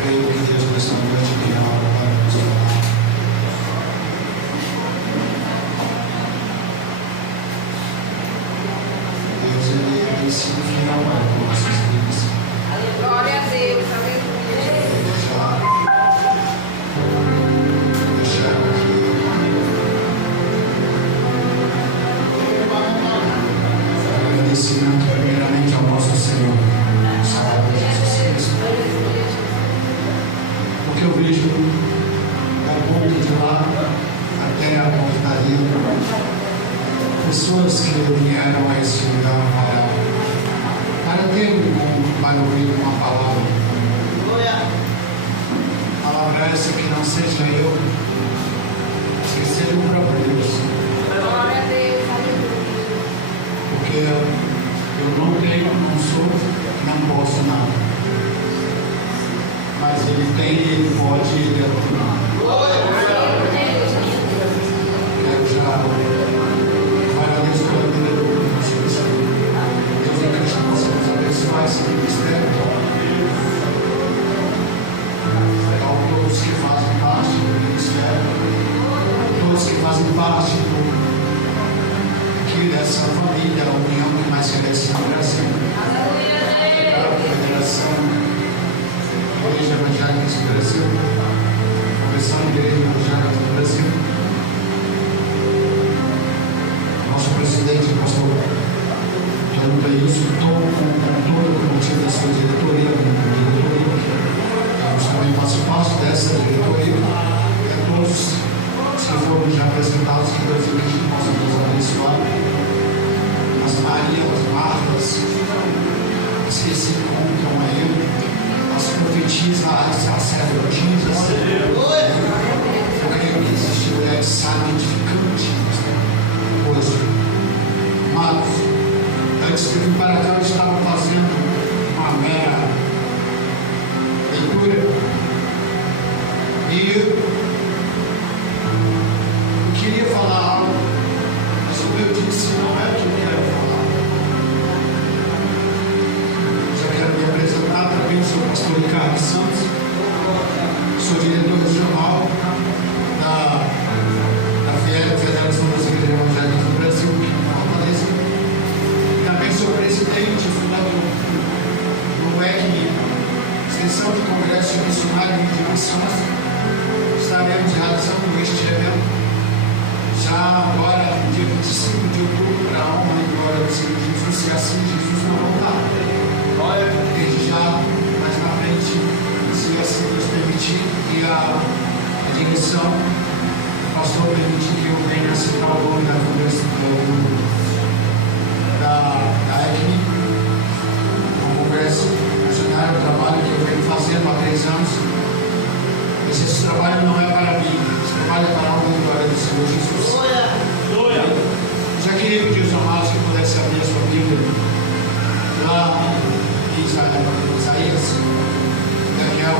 Creio que Deus nessa noite tem algo para nos falar. Deus, Ele ensina fiel para com nossas vidas. Glória a Deus, aleluia. Deixar aqui agradecimento primeiramente ao nosso Senhor, Salvador Jesus Cristo. Porque eu vejo da ponta de lá até a portaria pessoas que vieram a esse lugar para ter para ouvir uma palavra. Palavra essa que não seja eu, que seja o próprio Deus. Glória a Deus, aleluia. Porque eu não tenho, não sou, não posso nada. Mas Ele tem, Ele pode, Ele é tudo. Eu já agradeço pela vida do nosso Senhor. Deus é que nós possamos abençoar esse ministério. Então, todos que fazem parte do ministério, todos que fazem parte aqui dessa família, a união que mais cresce no Brasil. A Federação Igreja Evangélica do Brasil, Convenção Igreja Evangélica do Brasil, nosso presidente, pastor Antônio Peísio, com todo o motivo da sua diretoria, eu também faço parte dessa diretoria, e a todos que foram já apresentados, que Deus possa nos abençoar, as Marias, as Martas, as que se encontram aí, as profetisas, as sacerdotisas, eu creio que existe mulheres santificantes hoje. Mas, antes de vir para cá, eu estava fazendo uma mera leitura e eu queria falar algo, mas como eu disse, não é o que eu quero falar. Já quero me apresentar também, sou o pastor Ricardo Santos, sou diretor regional da Federação das Igrejas Evangélicas do Brasil, aqui em Fortaleza. Também sou presidente e fundador do ECM, Extensão de Congresso Missionário de Missões. Estaremos realizando este evento já agora, no dia 25 de outubro, para a honra e glória do Senhor Jesus, se assim Jesus não voltar. Desde já, mais na frente, se assim Deus permitir, e a direção, o pastor permitir que eu venha citar o nome da Congressa da ECM, o Congresso Missionário, o trabalho que eu venho fazendo há 3 anos. Esse trabalho não é para mim, esse trabalho é para a honra e glória do Senhor Jesus. Já queria pedir aos amados que pudessem abrir a sua Bíblia lá em Isaías, Daniel,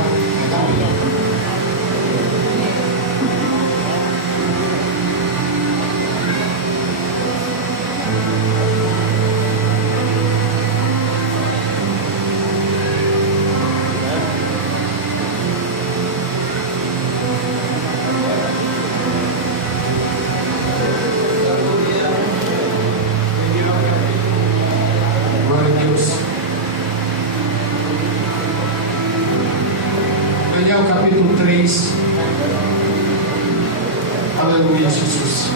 Daniel capítulo 3. Aleluia, Jesus.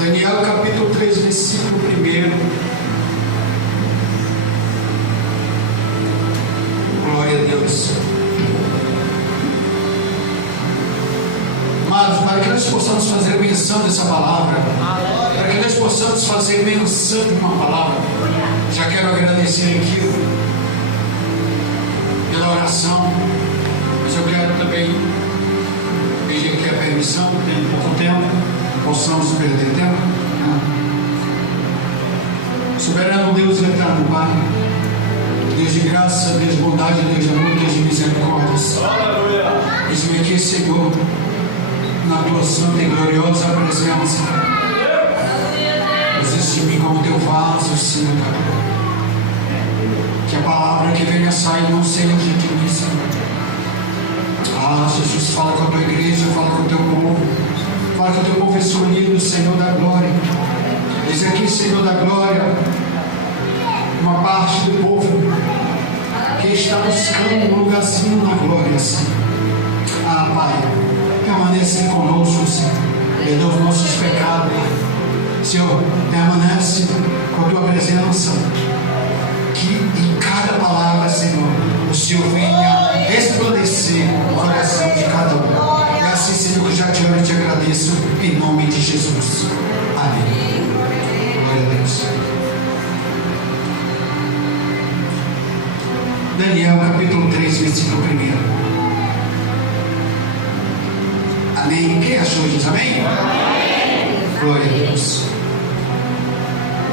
Daniel capítulo 3, versículo 1. Glória a Deus. Amados, para que nós possamos fazer menção dessa palavra, para que nós possamos fazer menção de uma palavra, já quero agradecer aqui pela oração, mas eu quero também pedir aqui a permissão, tem pouco tempo, possamos perder tempo. Soberano Deus e eterno Pai, Deus de graça, Deus de bondade, Deus de amor, Deus de misericórdias. Eis-me aqui, Senhor, na tua santa e gloriosa presença. Usa-me como teu vaso, Senhor. Que a a palavra que venha sair não seja de mim, Senhor. Jesus, fala com a tua igreja, fala com o teu povo. Fala que o teu povo é escolhido, Senhor da glória. Eis aqui, Senhor da glória, uma parte do povo que está buscando um lugarzinho na glória, Senhor. Pai, permanece conosco, Senhor. Perdoa os nossos pecados, Senhor. Permanece com a tua presença. Que em cada palavra, Senhor, o Senhor venha resplandecer o coração de cada um. É assim, Senhor, que já te amo e te agradeço, em nome de Jesus. Amém. Glória a Deus. Daniel, capítulo 3, versículo 1. Amém. Quem achou isso? Amém? Amém. Glória a Deus.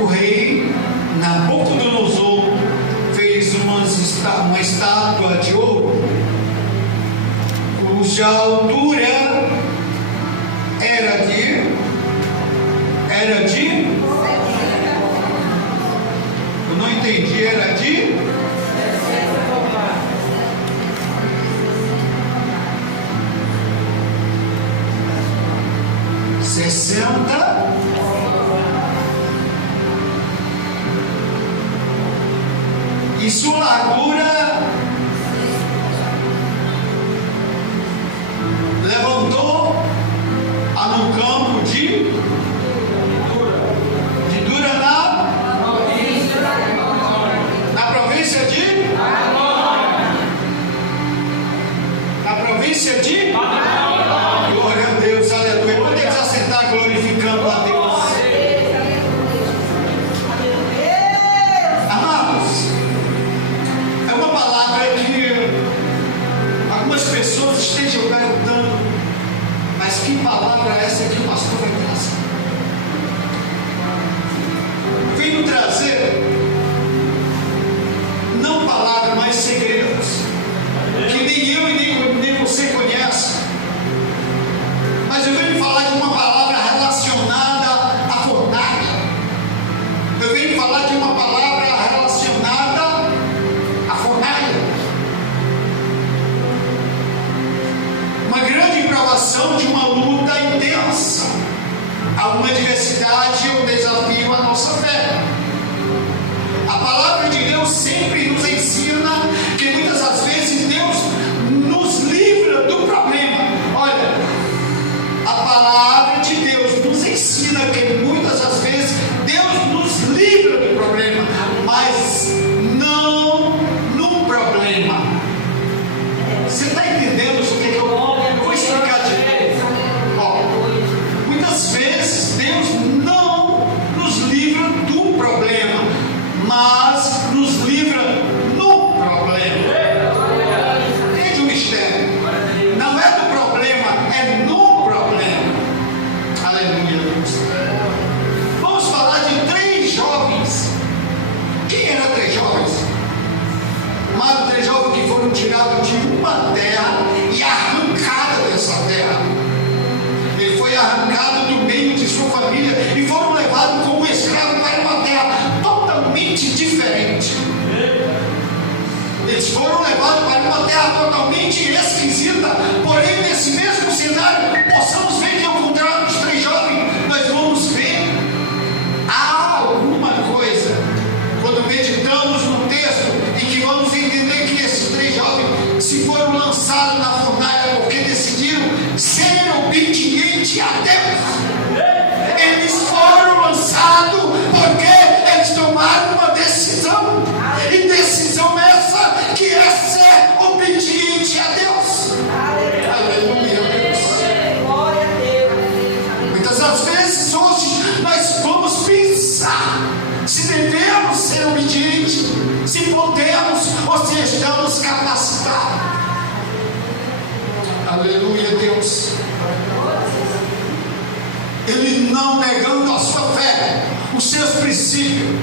O rei Nabucodonosor fez uma estátua de ouro, cuja altura era de eu não entendi, era de 60 e sua largura levantou no campo de Dura na província de glória a Deus, aleluia. Podemos assentar glorificando a Deus. Amados, é uma palavra que algumas pessoas estejam perguntando, mas que palavra é essa que o pastor vai trazer? Venho trazer não palavra, mas segredos que nem eu e nem você conhece. Mas eu venho falar de uma palavra relacionada à fornalha. Eu venho falar de uma palavra relacionada à fornalha. Uma grande provação de uma luta intensa, a uma adversidade ou desafio à nossa fé. A palavra de Deus sempre nos ensina que muitas das vezes Deus nos livra do problema. Olha, a palavra de Deus nos ensina que muitas das vezes Deus nos livra do problema, mas não no problema. Você está entendendo o que eu vou explicar de novo? Muitas vezes Deus não nos livra do problema, mas nos livra no problema. Entende o mistério? Não é do problema, é no problema. Aleluia, Deus. Vamos falar de 3 jovens. Quem eram 3 jovens? Mas 3 jovens que foram tirados de uma terra e arrancados dessa terra. Ele foi arrancado do meio de sua família e foram levados como escravo para uma terra totalmente diferente. Eles foram levados para uma terra totalmente esquisita. Porém, nesse mesmo cenário, possamos ver que ao contrário dos 3 jovens, nós vamos ver alguma coisa quando meditamos no texto e que vamos entender que esses 3 jovens se foram lançados na fornalha porque decidiram ser obedientes a Deus. Eles foram lançados porque eles tomaram uma decisão, e decisão essa que é ser obediente a Deus. Aleluia, Deus. Glória a Deus. Muitas das vezes hoje nós vamos pensar se devemos ser obedientes, se podemos ou se estamos capacitados. Aleluia, Deus. Ele não negando a sua fé, os seus princípios,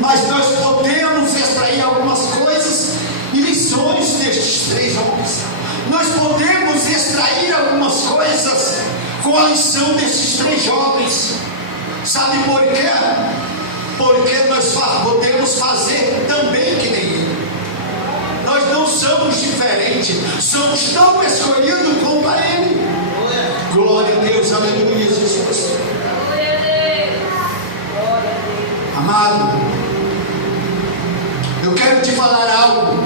mas nós podemos extrair algumas coisas e lições destes 3 homens. Nós podemos extrair algumas coisas com a lição desses 3 jovens. Sabe por quê? porque nós podemos fazer também que nem Ele. Nós não somos diferentes, somos tão escolhidos quanto a Ele. Glória a Deus, aleluia, Jesus. Glória a Deus. Glória a Deus. Amado, eu quero te falar algo.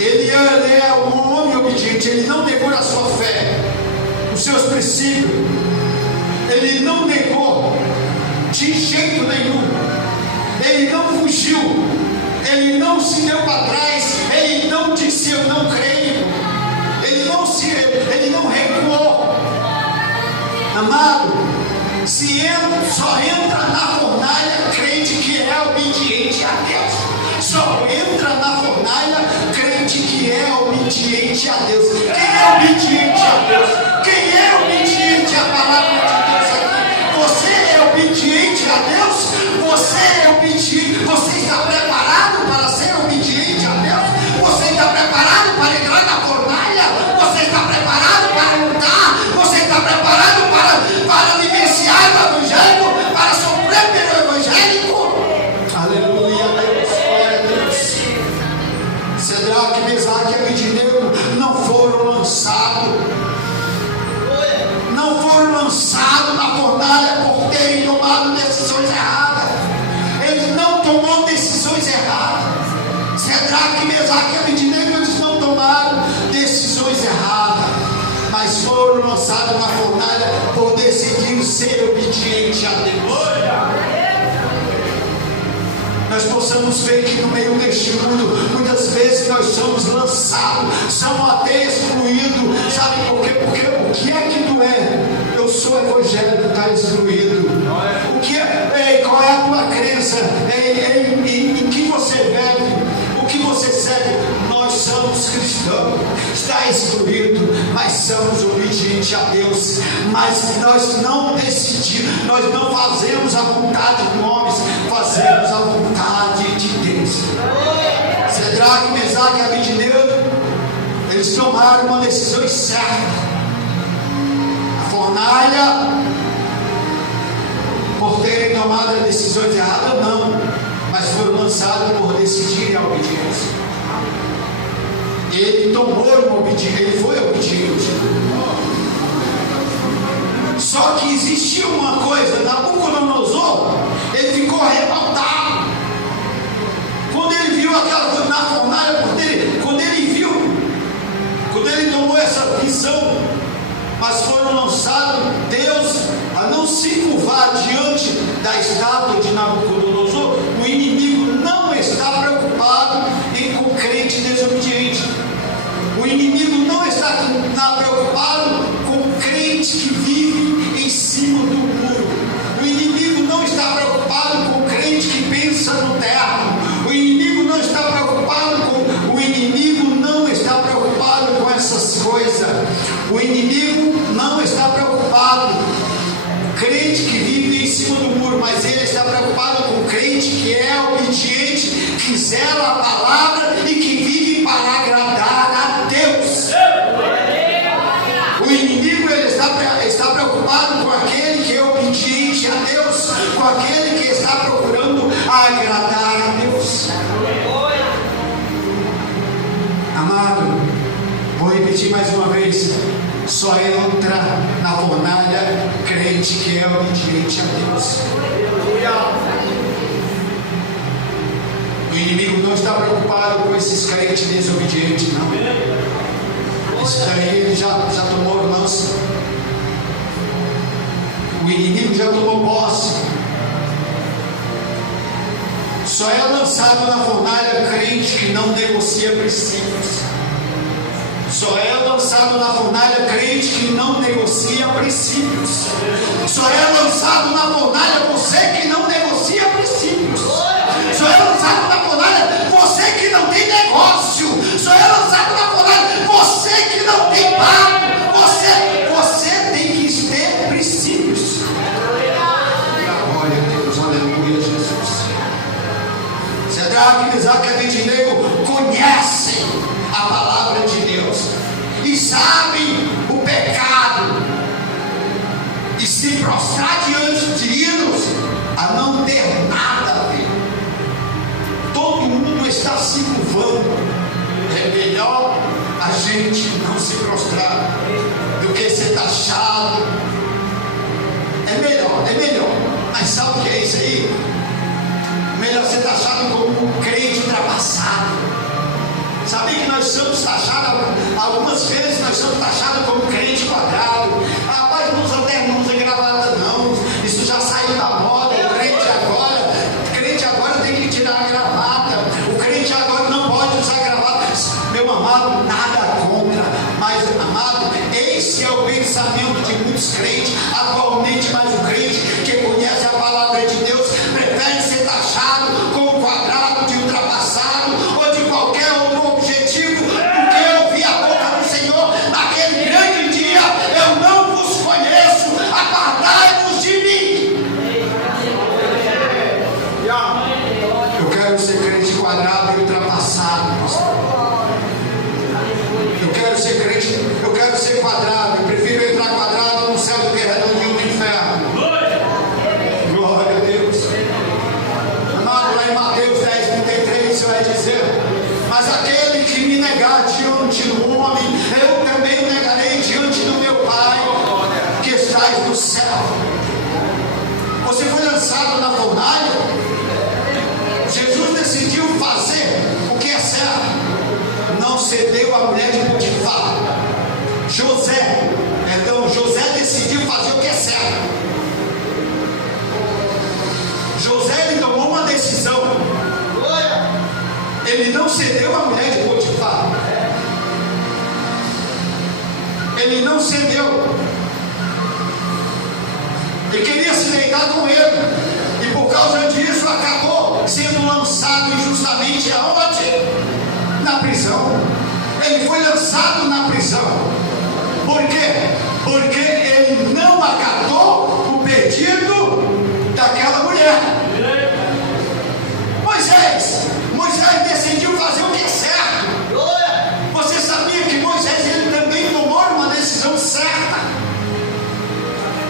Ele é um homem obediente, ele não negou a sua fé, os seus princípios, ele não negou de jeito nenhum, ele não fugiu, ele não se deu para trás, ele não disse eu não creio, ele não recuou. Amado, só entra na fornalha crente que é obediente a Deus. Só entra na fornalha crente que é obediente a Deus. Quem é obediente a Deus? Quem é obediente à palavra de Deus aqui? Você é obediente a Deus? Você é obediente? Você está preparado para ser obediente a Deus? Você está preparado para entrar na fornalha? Você está preparado para lutar? Você está preparado para vivenciar o Evangelho? Para sofrer pelo evangélico? Aleluia, Deus, glória a Deus. Cedraque, Mesaque e Abednego não foram lançados na fornalha por terem tomado decisões erradas. Eles não tomaram decisões erradas. Cedraque, Mesaque e Abednego, eles não tomaram decisões erradas, mas foram lançados na fornalha por decidir ser obediente a Deus. Nós possamos ver que no meio deste mundo, muitas vezes nós somos lançados, somos até excluídos. Sabe por quê? Porque o que é que tu é? Eu sou evangélico, está excluído. O que é? Qual é a tua crença? Em que você vive? O que você segue? Nós somos cristãos, está excluído, mas somos obedientes a Deus. Mas nós não decidimos, nós não fazemos a vontade de homens, fazemos a vontade de Deus. Cedraque, Mesaque e Abednego, eles tomaram uma decisão certa. A fornalha, por terem tomado decisões erradas, não, mas foram lançados por decidirem a obediência. Ele tomou uma obediência, ele foi obediente. Só que existia uma coisa: Nabucodonosor, ele ficou arrebatado quando ele viu aquela coisa na fornalha, quando ele tomou essa visão. Mas foram lançados. Deus, a não se curvar diante da estátua de Nabucodonosor, o inimigo não está preocupado com o crente desobediente. O inimigo não está preocupado com o crente que vive em cima do muro. O inimigo não está preocupado com o crente que pensa no terra. O inimigo não está preocupado com essas coisas. O inimigo não está preocupado com o crente que vive em cima do muro, mas ele está preocupado com o crente que é obediente, que zela a palavra e que vive para agradar a Deus. O inimigo ele está preocupado com aquele que é obediente a Deus, com aquele que está procurando agradar a Deus. Amado, vou repetir mais uma vez: só entra na fornalha crente que é obediente a Deus. O inimigo não está preocupado com esses crentes desobedientes, não. Isso daí ele já tomou lança. O inimigo já tomou posse. Só é lançado na fornalha crente que não negocia princípios. Só é lançado na fornalha crente que não negocia princípios. Só é lançado na fornalha você que não negocia princípios. Só é lançado na fornalha você que não tem negócio. Só é lançado na fornalha você que não tem pago. Você tem que ter princípios. Glória a Deus, aleluia, Jesus. Cedraque, Mesaque e Abednego conhecem a palavra de Deus e sabem o pecado, e se prostrar diante de ídolos, a gente não se prostrar do que ser taxado. É melhor. Mas sabe o que é isso aí? Melhor ser taxado como um crente ultrapassado. Sabia que nós somos taxados, algumas vezes nós somos taxados como crente quadrado. Rapaz, não usa terno, não usa gravata não. Isso já saiu da moda. O crente agora tem que tirar a gravata. O crente agora não pode usar gravata. Meu amado, nada contra. Mas, amado, esse é o pensamento de muitos crentes. Atualmente, mas o crente que conhece a palavra de Deus prefere ser taxado como quadrado, de ultrapassado ou de qualquer outro objetivo do que ouvir a boca do Senhor naquele grande dia. Eu não vos conheço, apartai-vos de mim. Eu quero ser crente quadrado e ultrapassado, pastor. Eu quero ser quadrado. Eu prefiro entrar quadrado no céu do que redondinho no inferno. Glória a Deus. Amado, lá em Mateus 10:33 vai dizer: mas aquele que me negar diante do homem, eu também o negarei diante do meu Pai que estás no céu. Você foi lançado na fornalha. Jesus decidiu fazer o que é certo. Não cedeu a mulher de Potifar. José decidiu fazer o que é certo. José, ele tomou uma decisão. Ele não cedeu a mulher de Potifar. Ele não cedeu. Ele queria se deitar com ele. E por causa disso acabou sendo lançado injustamente aonde? Na prisão. Ele foi lançado na prisão. Por quê? Porque ele não acatou o pedido daquela mulher. Moisés decidiu fazer o que é certo. Você sabia que Moisés ele também tomou uma decisão certa?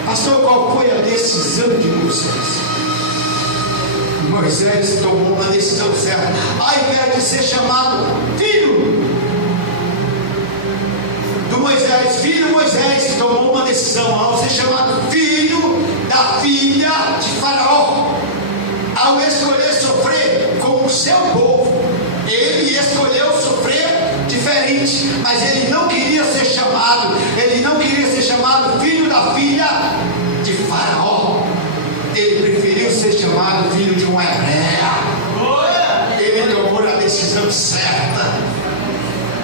Pastor, qual foi a decisão de Moisés? Moisés tomou uma decisão certa. Ao invés de ser chamado filho do Moisés, Moisés tomou uma decisão ao ser chamado filho da filha de Faraó. Ao escolher sofrer com o seu povo, ele escolheu sofrer diferente, mas ele não queria ser chamado filho da filha de Faraó. Ele preferiu ser chamado filho de uma hebreia. Ele tomou a decisão certa.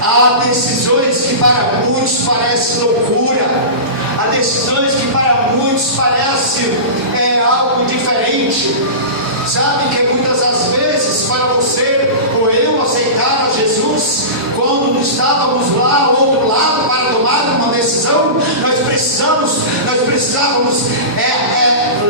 Há decisões que para muitos parecem loucura. Há decisões que para muitos parecem algo diferente. Sabe que muitas das vezes para você ou eu aceitar a Jesus, quando estávamos lá ao outro lado para tomar uma decisão, nós precisávamos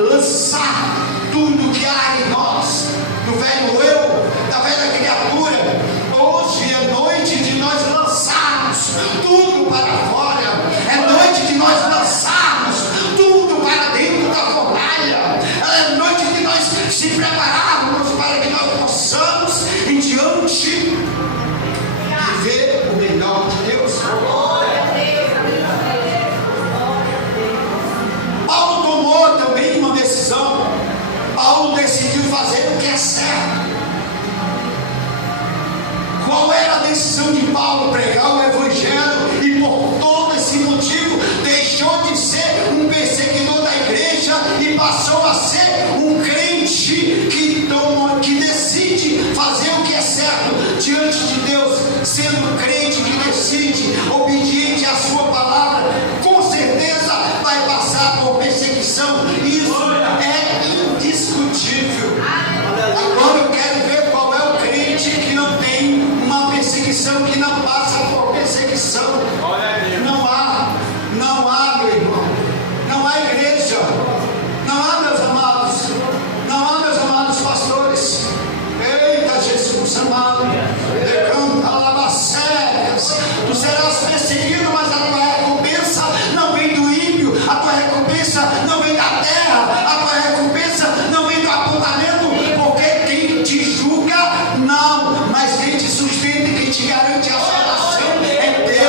lançar tudo que há em nós, do velho eu, da velha criatura. Hoje é noite de nós lançarmos tudo para fora. É noite de nós lançarmos tudo para dentro da fornalha. É noite de nós se prepararmos para que nós possamos em diante viver o melhor de Deus. Paulo tomou também uma decisão. Paulo decidiu fazer o que é certo. Qual era a decisão de Paulo? Pregar o Evangelho, e por todo esse motivo deixou de ser um perseguidor da igreja e passou a ser um crente que decide fazer o que é certo diante de Deus, sendo um crente que decide, obediente à sua palavra, com certeza vai passar por perseguição. Isso é indiscutível. Agora eu quero ver qual é o crente que não tem uma perseguição, que não passa por perseguição. Não há, meu irmão. Não há igreja. Não há, meus amados. Não há, meus amados pastores. Eita, Jesus amado. Decanta lavacérias. Tu serás perseguido, mas a tua recompensa não vem do ímpio. A tua recompensa não vem da terra. A tua recompensa não vem do apontamento. Porque quem te julga, não. Mas quem te sustenta e quem te garante a salvação é Deus.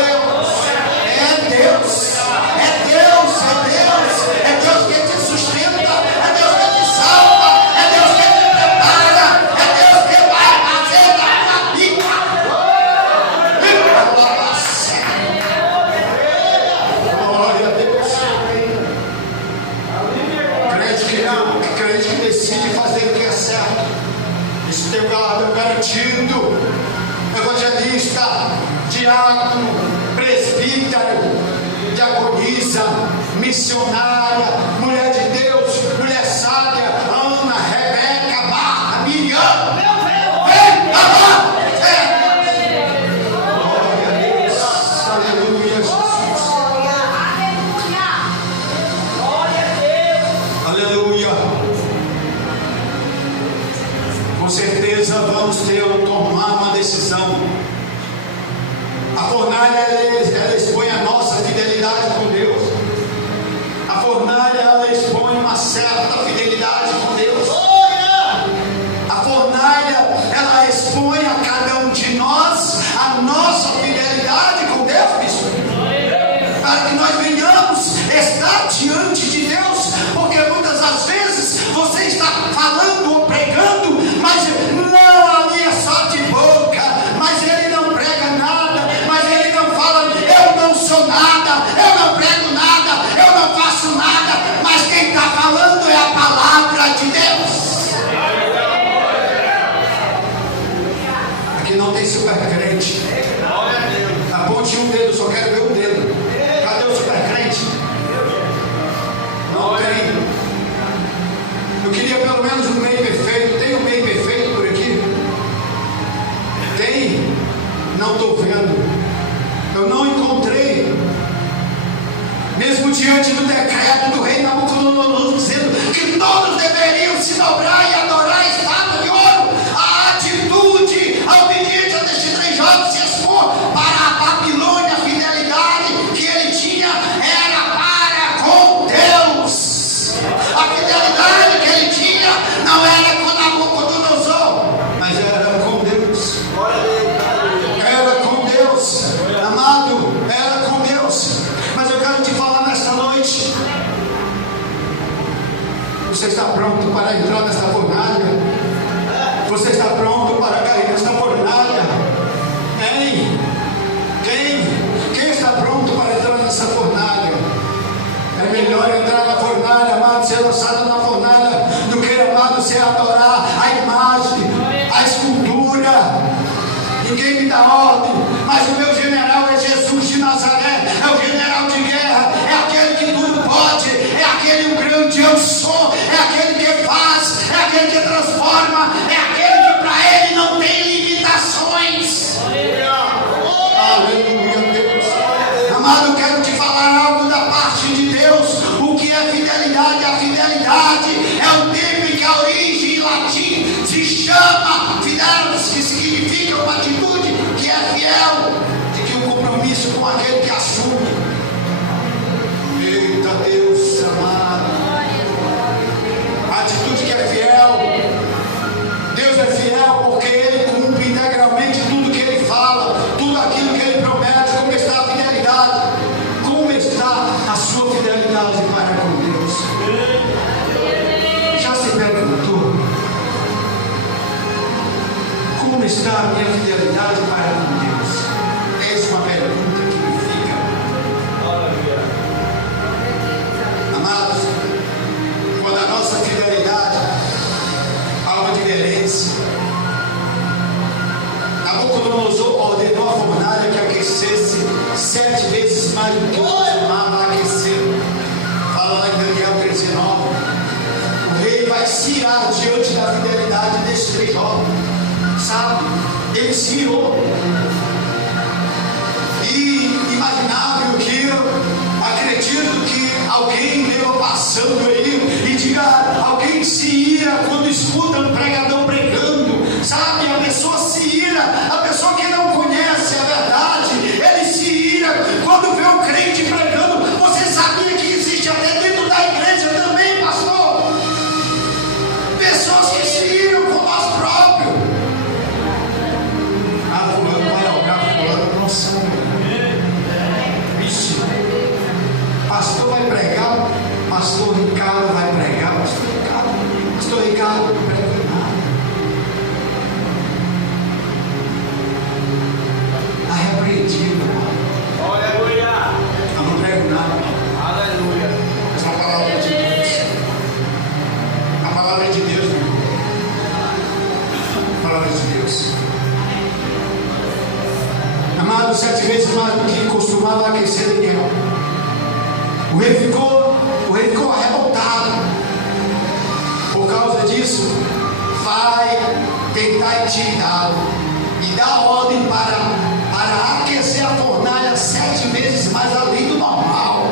diácono, presbítero, diaconisa, missionária, mulher de Deus, mulher sábia, Ana, Rebeca, Marta, Miriam. Vem, lá! Glória a Deus, aleluia, Jesus. Aleluia. Com certeza vamos ter que tomar uma decisão. A fornalha, ela expõe a nossa fidelidade com Deus. A fornalha, ela expõe uma certa fidelidade com Deus. A fornalha, ela expõe a cada um de nós a nossa fidelidade com Deus, bispo. Para que nós venhamos estar diante de Deus, porque muitas das vezes você está falando ou pregando, mas não, ali é só de boca, mas ele não prega nada, mas ele não fala, eu não sou nada, eu não prego nada, eu não faço nada, mas quem está falando é a palavra de Deus. Aqui não tem super crente. Aponte um dedo, só quero ver um dedo. Cadê o super crente? Não tem. Eu queria pelo menos um meio perfeito. Tem um meio perfeito por aqui? Tem? Não estou vendo. Eu não encontrei. Mesmo diante do decreto do rei Nabucodonosor, dizendo que todos deveriam se dobrar e adorar a estátua de ouro, a atitude, a obediência destes 3 jovens se expor para a Babilônia, a fidelidade que ele tinha era para com Deus. A fidelidade que ele tinha não era com Nabucodonosor, mas era com Deus. Era com Deus, amado, era com Deus. Mas eu quero te falar nesta noite. Você está pronto para entrar nesta fornalha? Você está pronto para cair nesta fornalha? Hein? Quem está pronto para entrar nessa fornalha? É melhor entrar na fornalha, amado, ser lançado na fornalha, do que, amado, ser adorar a imagem, a escultura. Ninguém me dá ordem, mas o meu general é Jesus de Nazaré, é o general de guerra, é aquele que tudo pode, é aquele o grande eu sou, é aquele que faz, é aquele que transforma, é aquele que para ele não tem limitações. Aleluia, Deus. Amado, eu quero te falar algo da parte de Deus. O que é fidelidade? A fidelidade é o termo em que a origem em latim se chama fidelis, que significa uma atitude que é fiel, de que um compromisso com aquele que assume. Eita Deus amado, a atitude que é fiel. Deus é fiel porque ele cumpre integralmente tudo que ele fala, tudo aquilo que ele promete. Como está a fidelidade? Como está a sua fidelidade para com Deus? Já se perguntou? Como está a minha fidelidade para com Deus? Essa é uma pergunta que me fica. Amados, quando a nossa fidelidade, alma de velhice, Nabucodonosor ordenou a fornalha que aquecesse 7 vezes mais do que o costumava aquecer. Fala lá em Daniel 13:9. O rei vai se irar diante da fidelidade desse 3 jovens. Sabe? Ele se irou. E imaginável que eu acredito que alguém deva passando aí e diga, alguém se ira quando escuta um pregador pregando, sabe? A pessoa se ira, a pessoa que não conhece a verdade, ele se ira quando vê um crente pregando. Você sabia que existe até dentro da igreja também, pastor? Pessoas que se iram com nós próprios. Fulano vai algar fulano, nossa. Amados, 7 vezes mais do que costumava aquecer Daniel. O rei ficou arrebatado. Por causa disso, vai tentar intimidá-lo e dá ordem para aquecer a fornalha 7 vezes mais além do normal.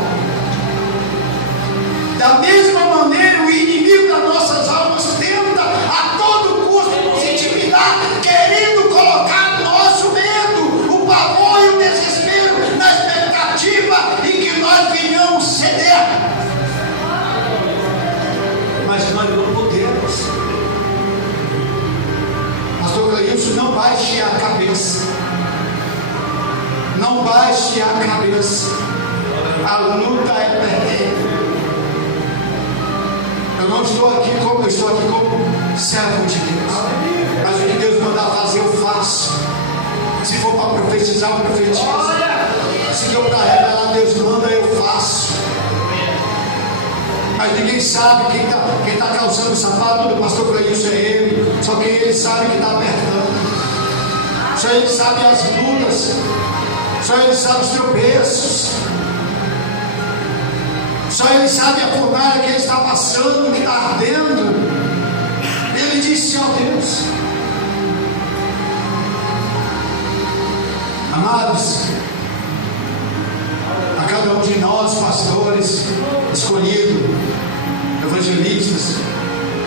Da mesma maneira, o inimigo das nossas almas tenta a todo custo nos intimidar, querendo colocar no nosso medo, o pavor e o desespero, na expectativa em que nós venhamos ceder. Mas nós não podemos. Pastor Cleilson, não baixe a cabeça. Não baixe a cabeça. A luta é perene. Eu não estou aqui como servo de Deus. Mas o que Deus mandar fazer, eu faço. Se for para profetizar, eu profetizo. Se for para revelar, Deus manda, eu faço. Mas ninguém sabe quem está calçando o sapato do pastor Cleilson é ele. Só que ele sabe que está apertando. Só ele sabe as lutas. Só ele sabe os tropeços. Só ele sabe a fornalha que ele está passando, que está ardendo. Ele disse: ó Deus. Amados, a cada um de nós, pastores escolhidos, evangelistas,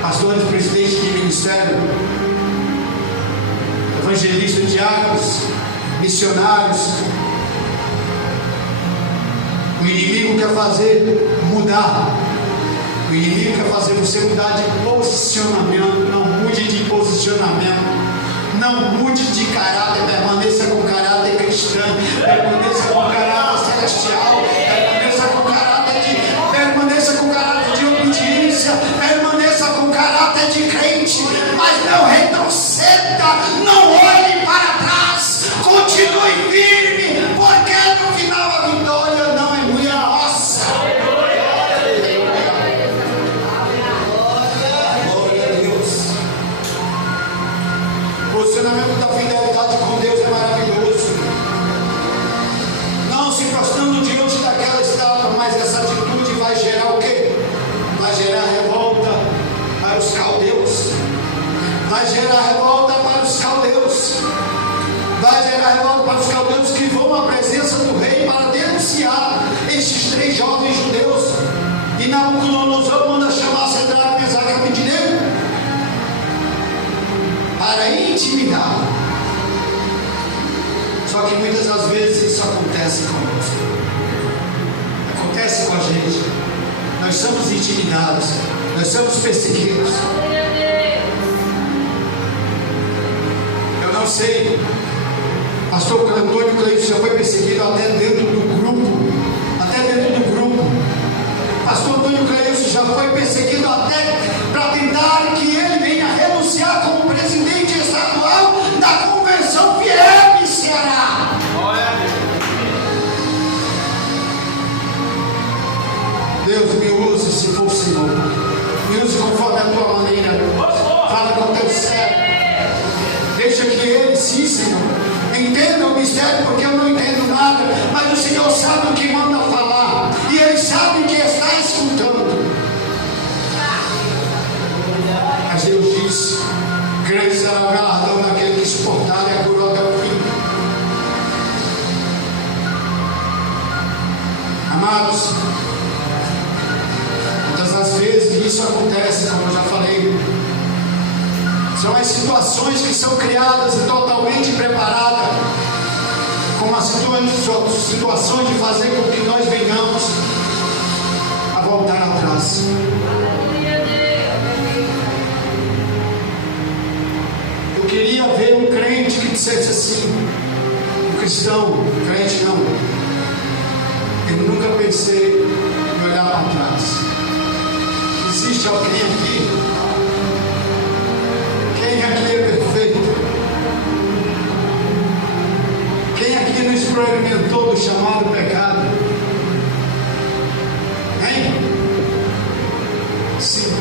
pastores, presidentes de ministério, evangelistas, diáconos, missionários, o inimigo quer fazer mudar. O inimigo quer fazer você mudar de posicionamento. Não mude de posicionamento. Não mude de caráter. Permaneça com caráter cristão. Permaneça com caráter celestial. Permaneça com caráter de obediência. Permaneça com caráter de crente. Mas não retroceda. Não olhe para trás. Continue firme. Porque no final a vitória não é minha, nossa. Glória a Deus. O posicionamento da fidelidade com Deus é maravilhoso. Não se prostrando diante daquela estátua, mas essa atitude vai gerar o quê? Vai gerar revolta para os caldeus. Vai gerar revolta para os caldeus. Vai gerar revolta para os caldeus que vão à presença do rei para denunciar estes 3 jovens judeus. E Nabucodonosor manda chamar Sadraque, Mesaque e Abednego para intimidar. Só que muitas das vezes isso acontece conosco. Acontece com a gente. Nós somos intimidados. Nós somos perseguidos. Eu não sei. Pastor Antônio Cleilson já foi perseguido até dentro do grupo. Até dentro do grupo. Pastor Antônio Cleilson já foi perseguido até para tentar que ele venha renunciar como presidente estadual da Convenção FIEB Ceará. Deus, me use se for o Senhor. Me use conforme a tua maneira. Fala com o teu servo. Deixa que ele, sim, Senhor, entenda o mistério, porque eu não entendo nada, mas o Senhor sabe o que manda falar, e Ele sabe que está escutando. Mas Deus disse: grande será o galardão daquele que suportar e acurar até o fim. Amados, muitas das vezes que isso acontece, como eu já falei, são as situações que são criadas e totalmente preparadas, como as situações de fazer com que nós venhamos a voltar atrás. Eu queria ver um crente que dissesse assim, um cristão, crente não, eu nunca pensei em olhar para trás. Existe alguém aqui? Quem aqui é perfeito? Quem aqui não experimentou do chamado pecado? Hein? Sim,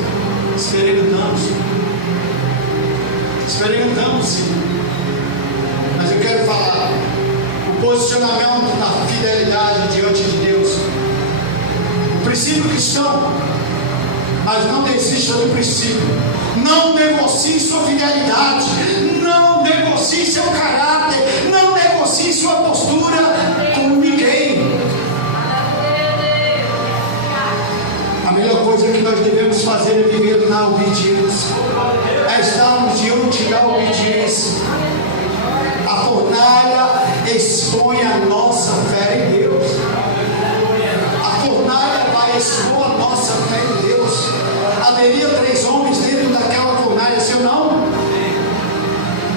experimentamos. Experimentamos, sim. Mas eu quero falar, o posicionamento posicionamento na fidelidade diante de Deus. O princípio cristão, mas não desista do princípio. Não negocie sua fidelidade, não negocie seu caráter, não negocie sua postura com ninguém. A melhor coisa que nós devemos fazer é viver na obediência, é estarmos diante da obediência. A fornalha expõe a nossa fé em Deus. A fornalha vai expor a nossa fé em Deus. Haveria 3 homens dentro daquela fornalha, se eu não?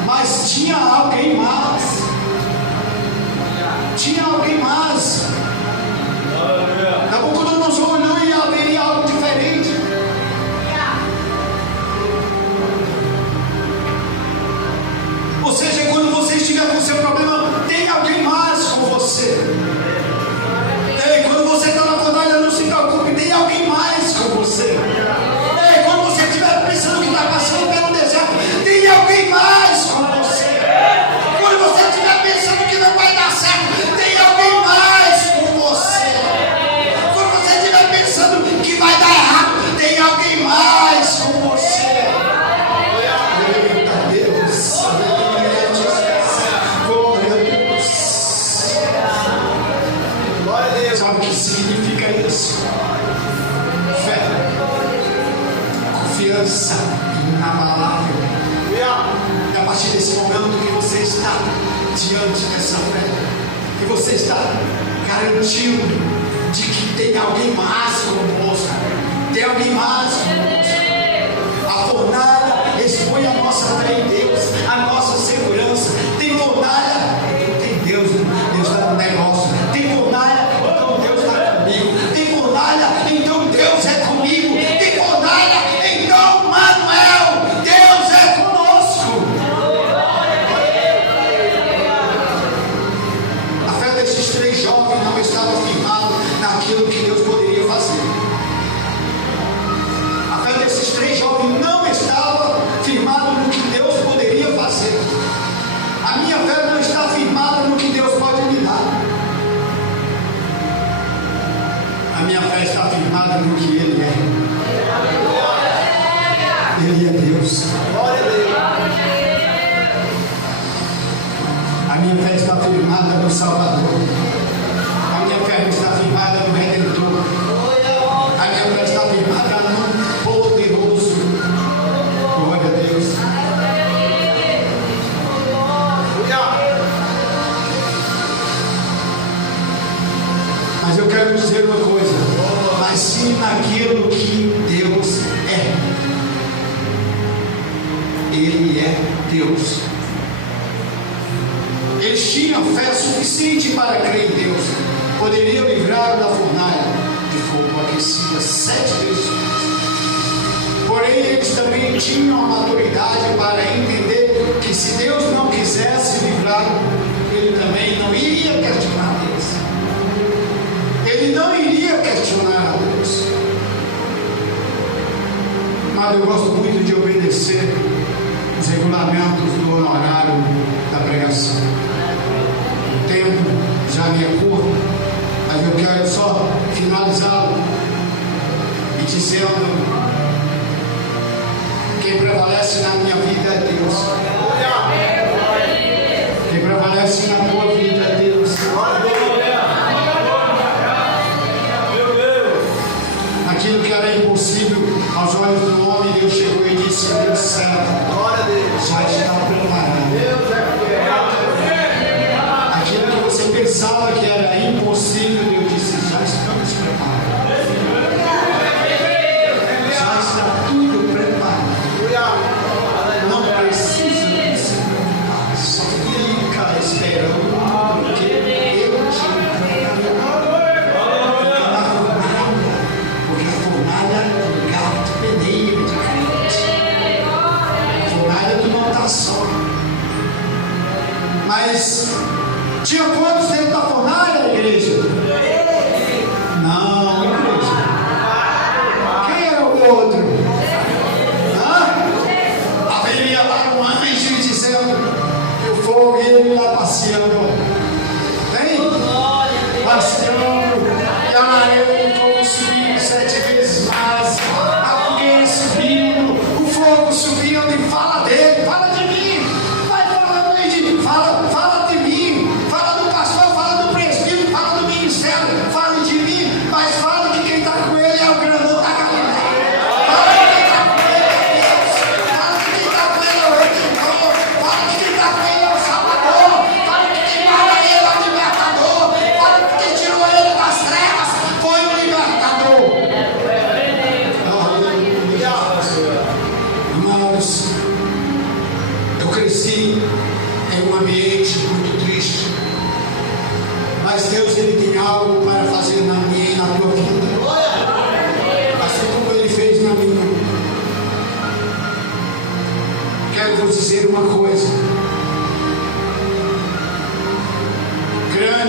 Mas tinha alguém mais. Tinha alguém mais. Nabucodonosor olhou e haveria algo diferente. Ou seja, quando você estiver com o seu problema, tem alguém mais com você. Ei, quando você está na fornalha, não se preocupe, tem alguém mais com você. Ei, quando você estiver pensando que está passando pelo deserto, tem alguém mais com você. Quando você estiver pensando que não vai dar certo, tem alguém mais com você. Quando você estiver pensando que vai dar errado, tem alguém mais com você. Eita Deus, glória a Deus. Sabe o que significa isso? Fé, confiança inabalável. É a partir desse momento que você está diante dessa fé, que você está garantindo de que tem alguém mais conosco, tem alguém mais conosco. A fornalha expõe a nossa fé em Deus, a nossa segurança. Tem fornalha, tem Deus está no negócio. Tem fornalha, então Deus está comigo. Tem fornalha, então Deus é comigo. Tem fornalha, então Manuel, Deus é conosco. A fé desses 3 jovens não estava firmada naquilo que Deus poderia fazer. A fé desses 3 jovens não estava firmada no que Deus poderia fazer. A minha fé não está firmada no que Deus pode me dar. A minha fé está firmada no que Ele é. Ele é Deus. A minha fé está firmada no Salvador. A minha fé está firmada no Redentor. A minha fé está firmada no Poderoso. Glória a Deus. Mas eu quero dizer uma coisa: mas sim naquilo que Deus é. Ele é Deus. Eles tinham fé suficiente para crer em Deus. Poderiam livrar da fornalha de fogo aquecida 7 vezes. Porém, eles também tinham a maturidade para entender que se Deus não quisesse livrar, Ele também não iria questionar Deus. Ele não iria questionar a Deus. Mas eu gosto muito de obedecer os regulamentos do honorário da pregação. O tempo já me é curto, mas eu quero só finalizá-lo e dizendo: quem prevalece na minha vida é Deus. Quem prevalece na tua vida é Deus. Aquilo que era impossível aos olhos do homem, Deus chegou e disse: Deus servo, já está preparado. Aquilo que você pensava que era impossível, Deus disse: já estamos preparados. Já está tudo preparado. Não precisa se preocupar, só fica esperando, porque eu te preparei. Porque a fornalha é um lugar de peneira, de crente. A fornalha tu não está só. Mas tinha quantos dentro da fornalha, igreja? Não, igreja. Quem era o outro? Haveria lá um anjo dizendo que o fogo ia lá passeando. Tem?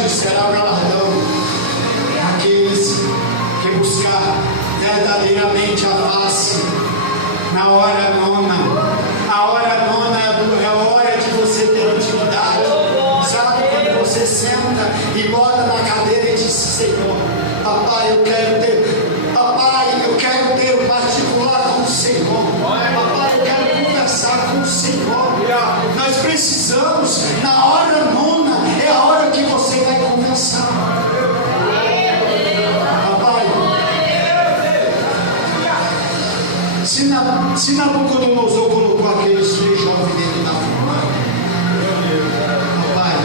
grande será o galardão daqueles que buscar verdadeiramente a face na hora nona. A hora nona é a hora de você ter intimidade. Sabe quando você senta e bota na cadeira e diz: Senhor, papai, eu quero ter um particular com o Senhor. Papai, eu quero conversar com o Senhor. Nós precisamos, na hora nona, é a hora que você vai conversar. Papai, se Nabucodonosor colocou aqueles 3 jovens dentro da fornalha, papai,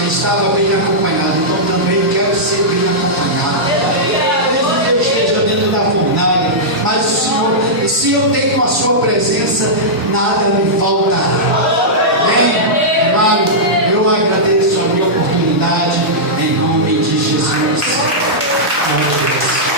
ele estava bem acompanhado, então também quero ser bem acompanhado. Mesmo que eu esteja dentro da fornalha, mas o Senhor, se eu tenho a sua presença, nada me faltará. Amém? Amado, eu agradeço a minha oportunidade em nome de Jesus. Amém.